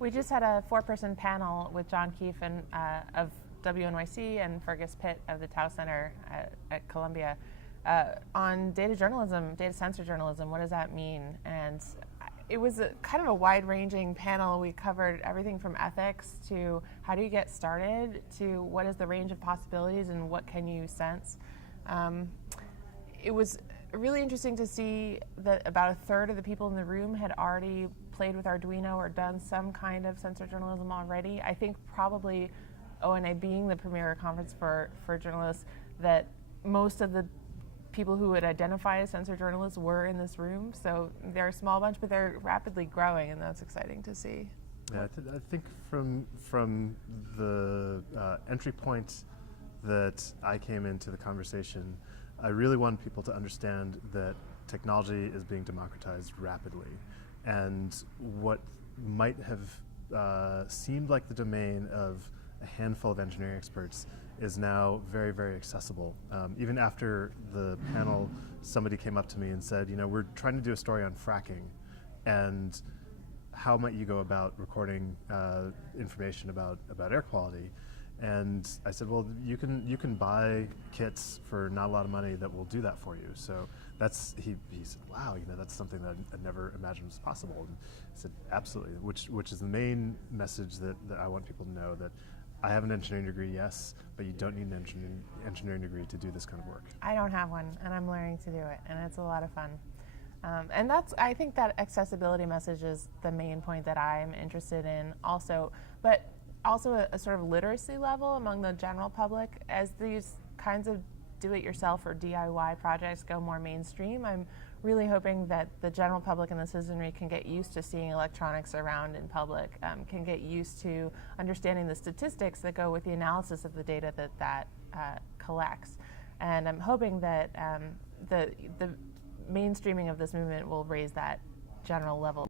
We just had a 4-person panel with John Keefe of WNYC and Fergus Pitt of the Tau Center at Columbia on data journalism, data censor journalism. What does that mean? And it was kind of a wide-ranging panel. We covered everything from ethics to how do you get started to what is the range of possibilities and what can you sense. It was really interesting to see that about a third of the people in the room had already played with Arduino or done some kind of sensor journalism already. I think probably ONA being the premier conference for journalists, that most of the people who would identify as sensor journalists were in this room. So they're a small bunch, but they're rapidly growing, and that's exciting to see. Yeah, I think from the entry point that I came into the conversation, I really want people to understand that technology is being democratized rapidly, and what might have seemed like the domain of a handful of engineering experts is now very, very accessible. Even after the panel, somebody came up to me and said, we're trying to do a story on fracking, and how might you go about recording information about air quality? And I said, well, you can buy kits for not a lot of money that will do that for you. So he said, wow, that's something that I never imagined was possible. And I said, absolutely, which is the main message that I want people to know, that I have an engineering degree, yes, but you don't need an engineering degree to do this kind of work. I don't have one, and I'm learning to do it, and it's a lot of fun. And I think that accessibility message is the main point that I'm interested in also, but also a sort of literacy level among the general public. As these kinds of do-it-yourself or DIY projects go more mainstream, I'm really hoping that the general public and the citizenry can get used to seeing electronics around in public, can get used to understanding the statistics that go with the analysis of the data that collects. And I'm hoping that the mainstreaming of this movement will raise that general level.